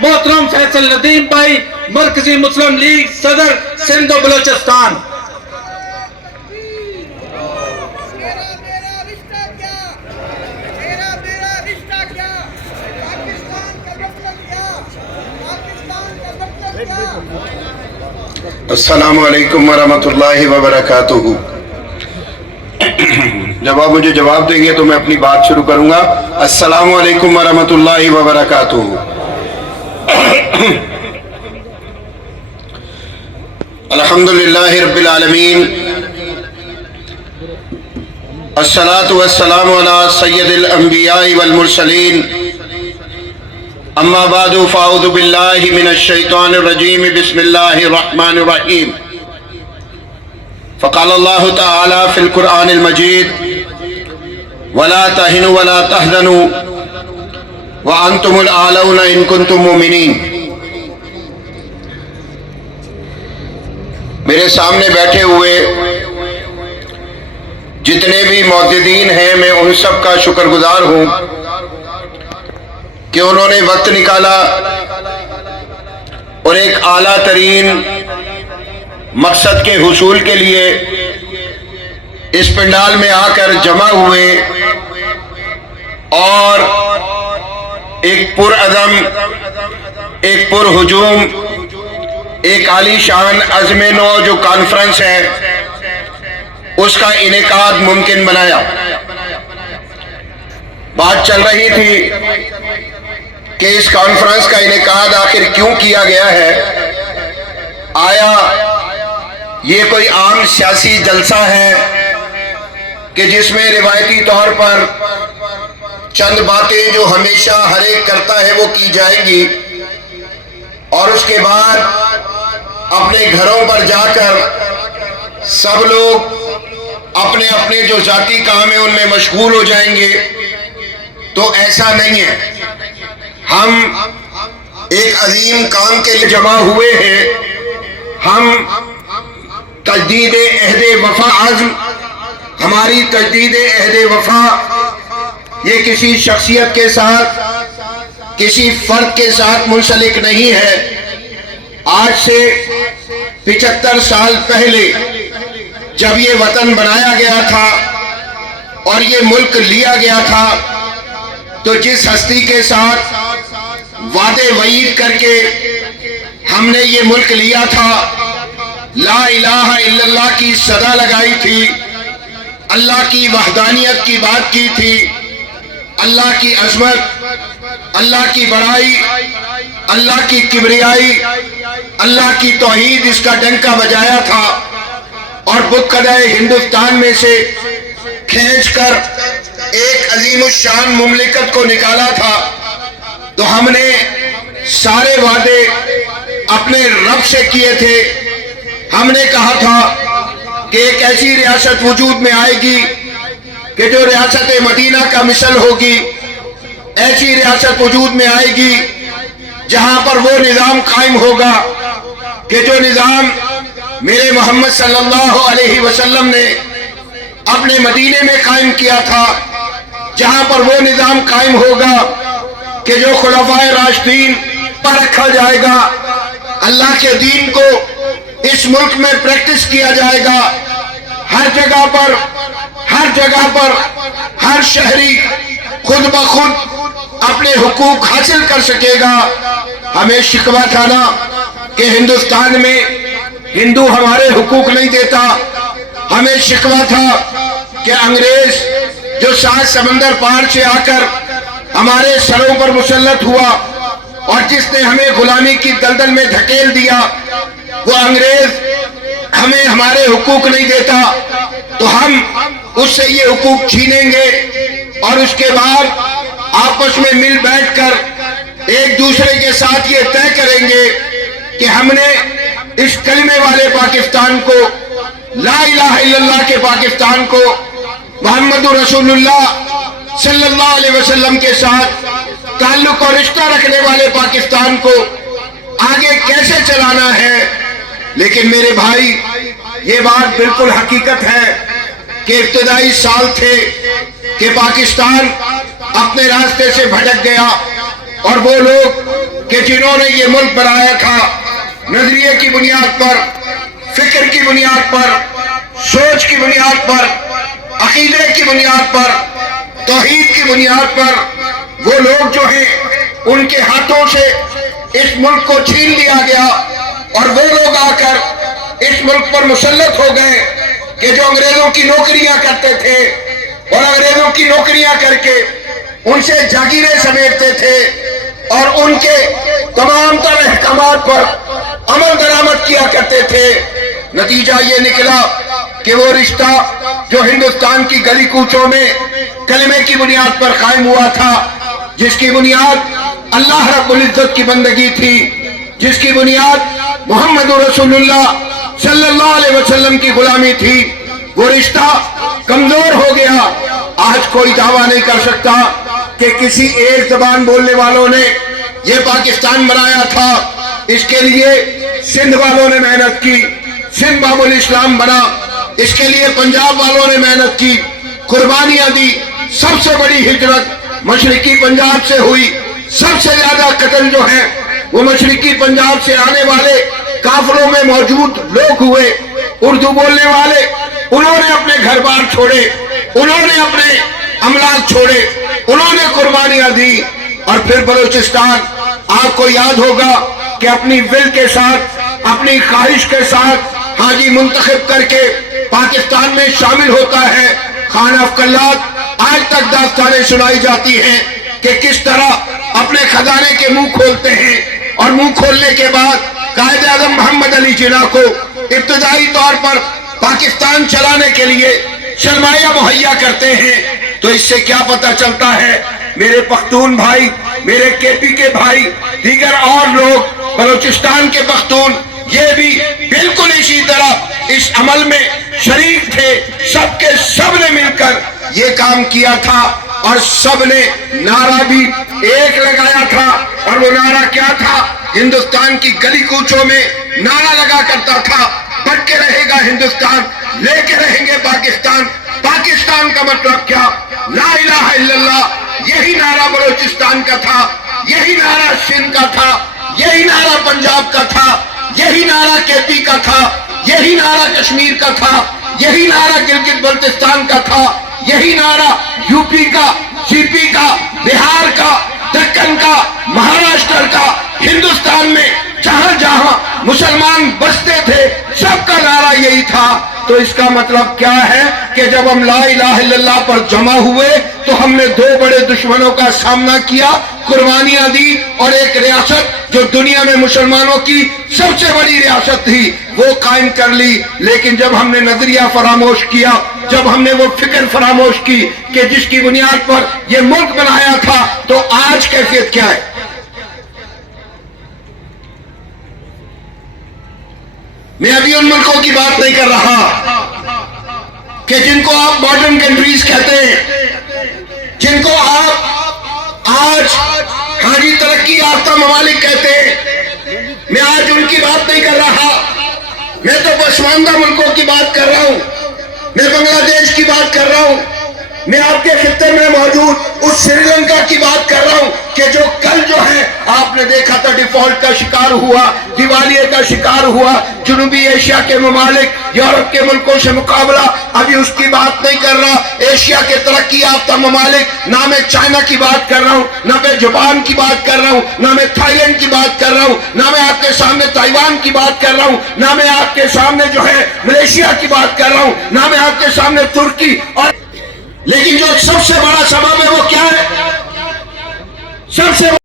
محترم فیصل ندیم بھائی مرکزی مسلم لیگ صدر سندھ و بلوچستان. السلام علیکم ورحمۃ اللہ وبرکاتہ. جب آپ مجھے جواب دیں گے تو میں اپنی بات شروع کروں گا. السلام علیکم ورحمۃ اللہ وبرکاتہ. الحمدللہ رب العالمین، الصلاۃ والسلام علی سید الانبیاء والمرسلین، اما بعد فاعوذ باللہ من الشیطان الرجیم، بسم اللہ الرحمن الرحیم. فقال اللہ تعالی فی القرآن المجید ولا تہنوا ولا تحزنوا وانتم الاعلون ان کنتم مؤمنین. میرے سامنے بیٹھے ہوئے جتنے بھی معتدین ہیں، میں ان سب کا شکر گزار ہوں کہ انہوں نے وقت نکالا اور ایک اعلیٰ ترین مقصد کے حصول کے لیے اس پنڈال میں آ کر جمع ہوئے اور ایک پرعزم، ایک پرہجوم، ایک عالی شان عزم نو جو کانفرنس ہے اس کا انعقاد ممکن بنایا. بات چل رہی تھی کہ اس کانفرنس کا انعقاد آخر کیوں کیا گیا ہے. آیا یہ کوئی عام سیاسی جلسہ ہے کہ جس میں روایتی طور پر چند باتیں جو ہمیشہ ہر ایک کرتا ہے وہ کی جائیں گی اور اس کے بعد اپنے گھروں پر جا کر سب لوگ اپنے اپنے جو ذاتی کام ہیں ان میں مشغول ہو جائیں گے؟ تو ایسا نہیں ہے. ہم ایک عظیم کام کے لیے جمع ہوئے ہیں. ہم تجدید عہد وفا عزم، ہماری تجدید عہد وفا یہ کسی شخصیت کے ساتھ، کسی فرد کے ساتھ منسلک نہیں ہے. آج سے 75 سال پہلے جب یہ وطن بنایا گیا تھا اور یہ ملک لیا گیا تھا تو جس ہستی کے ساتھ وعدے وعید کر کے ہم نے یہ ملک لیا تھا، لا الہ الا اللہ کی صدا لگائی تھی، اللہ کی وحدانیت کی بات کی تھی، اللہ کی عظمت، اللہ کی بڑائی، اللہ کی کبریائی، اللہ کی توحید اس کا ڈنکا بجایا تھا اور بتقدہ ہندوستان میں سے کھینچ کر ایک عظیم الشان مملکت کو نکالا تھا. تو ہم نے سارے وعدے اپنے رب سے کیے تھے. ہم نے کہا تھا کہ ایک ایسی ریاست وجود میں آئے گی کہ جو ریاست مدینہ کا مثل ہوگی. ایسی ریاست وجود میں آئے گی جہاں پر وہ نظام قائم ہوگا کہ جو نظام میرے محمد صلی اللہ علیہ وسلم نے اپنے مدینے میں قائم کیا تھا. جہاں پر وہ نظام قائم ہوگا کہ جو خلفائے راشدین پر رکھا جائے گا. اللہ کے دین کو اس ملک میں پریکٹس کیا جائے گا. ہر جگہ پر ہر شہری خود بخود اپنے حقوق حاصل کر سکے گا. ہمیں شکوہ تھا نا کہ ہندوستان میں ہندو ہمارے حقوق نہیں دیتا. ہمیں شکوہ تھا کہ انگریز جو 7 سمندر پار سے آ کر ہمارے سروں پر مسلط ہوا اور جس نے ہمیں غلامی کی دلدل میں دھکیل دیا، وہ انگریز ہمیں ہمارے حقوق نہیں دیتا تو ہم اس سے یہ حقوق چھینیں گے اور اس کے بعد آپس میں مل بیٹھ کر ایک دوسرے کے ساتھ یہ طے کریں گے کہ ہم نے اس کلمے والے پاکستان کو، لا الہ الا اللہ کے پاکستان کو، محمد رسول اللہ صلی اللہ علیہ وسلم کے ساتھ تعلق اور رشتہ رکھنے والے پاکستان کو آگے کیسے چلانا ہے. لیکن میرے بھائی، یہ بات بالکل حقیقت ہے کہ ابتدائی سال تھے کہ پاکستان اپنے راستے سے بھٹک گیا اور وہ لوگ کہ جنہوں نے یہ ملک بنایا تھا نظریے کی بنیاد پر، فکر کی بنیاد پر، سوچ کی بنیاد پر، عقیدے کی بنیاد پر، توحید کی بنیاد پر، وہ لوگ جو ہیں ان کے ہاتھوں سے اس ملک کو چھین لیا گیا، اور وہ لوگ آ کر اس ملک پر مسلط ہو گئے کہ جو انگریزوں کی نوکریاں کرتے تھے اور انگریزوں کی نوکریاں کر کے ان سے جاگیریں سمیٹتے تھے اور ان کے تمام تر احکامات پر عمل درآمد کیا کرتے تھے۔ نتیجہ یہ نکلا کہ وہ رشتہ جو ہندوستان کی گلی کوچوں میں کلمے کی بنیاد پر قائم ہوا تھا، جس کی بنیاد اللہ رب العزت کی بندگی تھی، جس کی بنیاد محمد رسول اللہ صلی اللہ علیہ وسلم کی غلامی تھی، وہ رشتہ کمزور ہو گیا۔ آج کوئی دعویٰ نہیں کر سکتا کہ کسی ایک زبان بولنے والوں نے یہ پاکستان بنایا تھا، اس کے لیے سندھ والوں نے محنت کی، سندھ باب الاسلام بنا، اس کے لیے پنجاب والوں نے محنت کی، قربانیاں دی۔ سب سے بڑی ہجرت مشرقی پنجاب سے ہوئی، سب سے زیادہ قتل جو ہیں وہ مشرقی پنجاب سے آنے والے کافروں میں موجود لوگ ہوئے۔ اردو بولنے والے انہوں نے اپنے گھر بار چھوڑے، انہوں نے اپنے املاک چھوڑے، انہوں نے قربانیاں دی۔ اور پھر بلوچستان، آپ کو یاد ہوگا کہ اپنی ول کے ساتھ، اپنی خواہش کے ساتھ حاجی منتخب کر کے پاکستان میں شامل ہوتا ہے۔ خان آف کلات آج تک داستانیں سنائی جاتی ہیں کہ کس طرح اپنے خزانے کے منہ کھولتے ہیں، اور منہ کھولنے کے بعد قائد اعظم محمد علی جناح کو ابتدائی طور پر پاکستان چلانے کے لیے سرمایہ مہیا کرتے ہیں۔ تو اس سے کیا پتہ چلتا ہے میرے پختون بھائی، میرے کے پی کے بھائی، دیگر اور لوگ بلوچستان کے پختون، یہ بھی بالکل اسی طرح اس عمل میں شریک تھے۔ سب کے سب نے مل کر یہ کام کیا تھا، اور سب نے نعرہ بھی ایک لگایا تھا، اور وہ نعرہ کیا تھا؟ ہندوستان کی گلی کوچوں میں نعرہ لگا کرتا تھا، بٹ کے رہے گا ہندوستان، لے کے رہیں گے پاکستان۔ پاکستان کا مطلب کیا؟ لا الہ الا اللہ۔ یہی نعرہ بلوچستان کا تھا، یہی نعرہ سندھ کا تھا، یہی نعرہ پنجاب کا تھا، یہی نعرہ کے پی کا تھا، یہی نعرہ کشمیر کا تھا، یہی نعرہ گلگت بلتستان کا تھا، یہی نعرہ یو پی کا، سی پی کا، بہار کا، دکن کا، مہاراشٹر کا، ہندوستان میں جہاں جہاں مسلمان بستے تھے سب کا نعرہ یہی تھا۔ تو اس کا مطلب کیا ہے کہ جب ہم لا الہ الا اللہ پر جمع ہوئے تو ہم نے دو بڑے دشمنوں کا سامنا کیا، قربانیاں دی، اور ایک ریاست جو دنیا میں مسلمانوں کی سب سے بڑی ریاست تھی وہ قائم کر لی۔ لیکن جب ہم نے نظریہ فراموش کیا، جب ہم نے وہ فکر فراموش کی کہ جس کی بنیاد پر یہ ملک بنایا تھا، تو آج کیفیت کیا ہے؟ میں ابھی ان ملکوں کی بات نہیں کر رہا کہ جن کو آپ ماڈرن کنٹریز کہتے ہیں، جن کو آپ آج حاجی ترقی یافتہ ممالک کہتے ہیں، میں آج ان کی بات نہیں کر رہا۔ میں تو پسماندہ ملکوں کی بات کر رہا ہوں، میں بنگلہ دیش کی بات کر رہا ہوں، میں آپ کے خطے میں موجود اس سری لنکا کی بات کر رہا ہوں کہ جو کل جو ہے آپ نے دیکھا تھا ڈیفالٹ کا شکار ہوا، دیوالیے کا شکار ہوا۔ جنوبی ایشیا کے ممالک، یورپ کے ملکوں سے مقابلہ، ابھی اس کی بات نہیں کر رہا۔ ایشیا کے ترقی یافتہ ممالک، نہ میں چائنا کی بات کر رہا ہوں، نہ میں جاپان کی بات کر رہا ہوں، نہ میں تھائی لینڈ کی بات کر رہا ہوں، نہ میں آپ کے سامنے تائیوان کی بات کر رہا ہوں، نہ میں آپ کے سامنے جو ہے ملیشیا کی بات کر رہا ہوں، نہ میں آپ کے سامنے ترکی اور لیکن جو سب سے بڑا سبب ہے وہ کیا ہے؟ سب سے